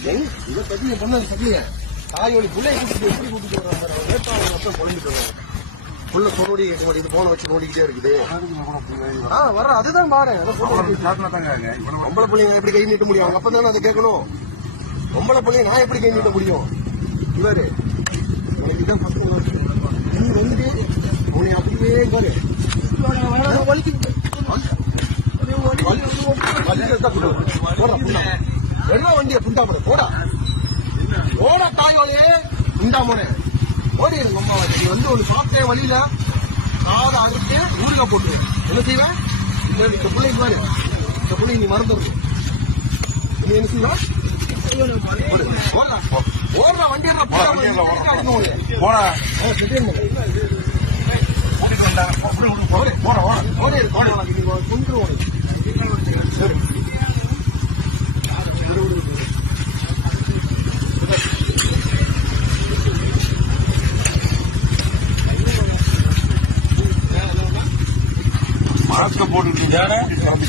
இதை பத்தி பண்ண சத்திய தாய் வழி பிள்ளைய கூட்டிட்டு எப்படி கூட்டிட்டு வர்றாங்க வேட்பாளர் மட்டும் கொண்டுட்டு வர்றாங்க புள்ள சொன்னோடி கேட்க மாட்டேங்குது போன வச்சு நோடிக்கிட்டே இருக்குது வர அதுதான் பாரு பொம்பளை பிள்ளைங்க எப்படி கை நீட்ட முடியும் அவங்க அப்பதானே அதை கேட்கணும் பொம்பளை பிள்ளைங்க நான் எப்படி கை நீட்ட முடியும் இவரு எனக்கு இதான் பசங்க நீ வந்து உன்னை அப்படியே பாரு என்ன வண்டிய புண்டா போட போடா போட தாயோலே புண்டா முறை ஓடி அம்மா நீ வந்து ஒரு சாப்பிட்டே வழியில காதை அறுத்து ஊருகா போட்டு என்ன செய்வேன் இந்த பிள்ளைக்கு பாரு இந்த பிள்ளை நீ மறந்துடும் நீ என்ன செய்வா ஓடுற வண்டியை மாஸ்க போட்டுட்டு